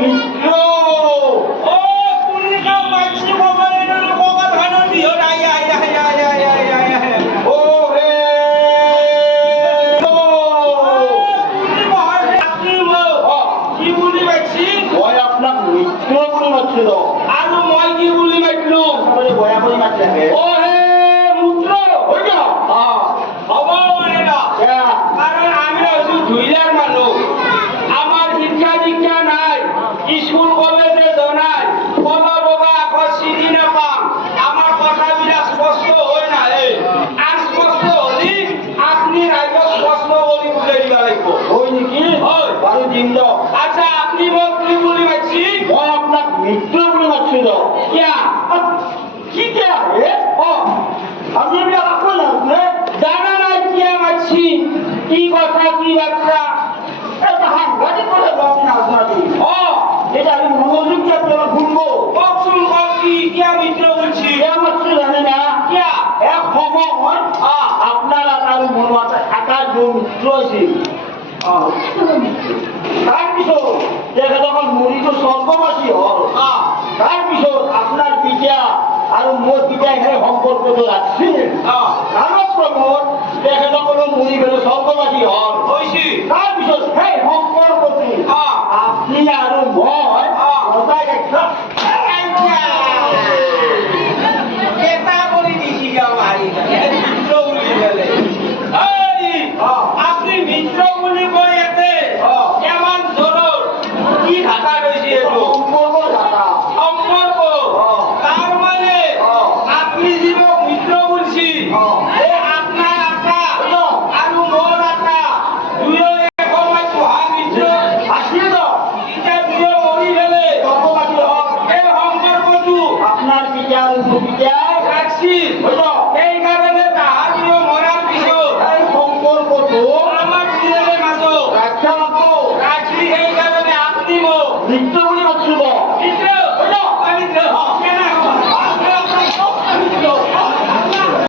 মিত্র। ও তুমি কাম মাইছি কবরে নল কবা ধানো দিও আই আই আই আই আই আই আই ও হে ও তুমি মহার আপনি মো কি বলি মাইছি ওই আপনার মিত্র বলে মারছিল। আর মই কি বলি মাইতলু তাহলে বয়া বলে মারছে। ও হে মূত্র ওই যা হব মানে না কারণ আমি হচ্ছি ধুইলার মানুষ আমার শিক্ষা দীক্ষা নাই স্কুল কলেজে জনাই বগা বগা আখর চিনি নাপাম আমার কথাবিলাক স্পষ্ট হয় না আর স্পষ্ট হলি আপনি রাইজক স্পষ্ট বলি বুঝাই দিবা লাগব ওই নাকি হয় বারো দিন যাও। আচ্ছা আপনি মোক কি বলি মাইছি ওই আপনার মিত্র বলে মারছিল। কিয়া কি কে রে? আমি এটা রাখবো না রে। জানা নাই কিয়া মাইছি কি কথা কি বার্তা এটা সাংঘাতিক করে আমি আপনাকে এটা আমি মনোযোগ দিয়ে আপনারা শুনবো। ককচোন কক কি কিয়া মিত্র বলছি আমার তো জানে না কিয়া এক সময় আপনার আর মনত একা যে মিত্র আছে তাৰপিছত দেখা যখন মরিত স্বর্গবাসী হল তাৰপিছত আপনার পিতা আর মোর পিতা এখানে সম্পর্ক রাখছিলেন কালক্রমত দেখা যখন মরি গেল স্বর্গবাসী হল হইছি তাৰপিছত সেই সম্পর্কটি আপনি আর মই সদায় একটা এটা বলি দিছি গা মারি মিত্র বলি গেলে এই আপনি মিত্র বলি কই এতে কেমন জোরর কি ঢাকা রইছে এটো সম্পর্ক রাখা সম্পর্ক তার মানে আপনি জীব মিত্র বলছি এ আপনার আত্মা আর মোর আত্মা দুইও এখন মাই তোহা মিত্র আসিয়ে দাও এটা দুইও মরি গেলে স্বর্গবাসী হল এই সম্পর্কটো আপনার পিতা আর মোর পিতা রাখছি এই কারণে তাহার দুইও মরার পিছত এই সম্পর্কটো আমার দুইয়ের মাঝে রাখা রাখো রাখছি এই কারণে আপনি মো মিত্র বলে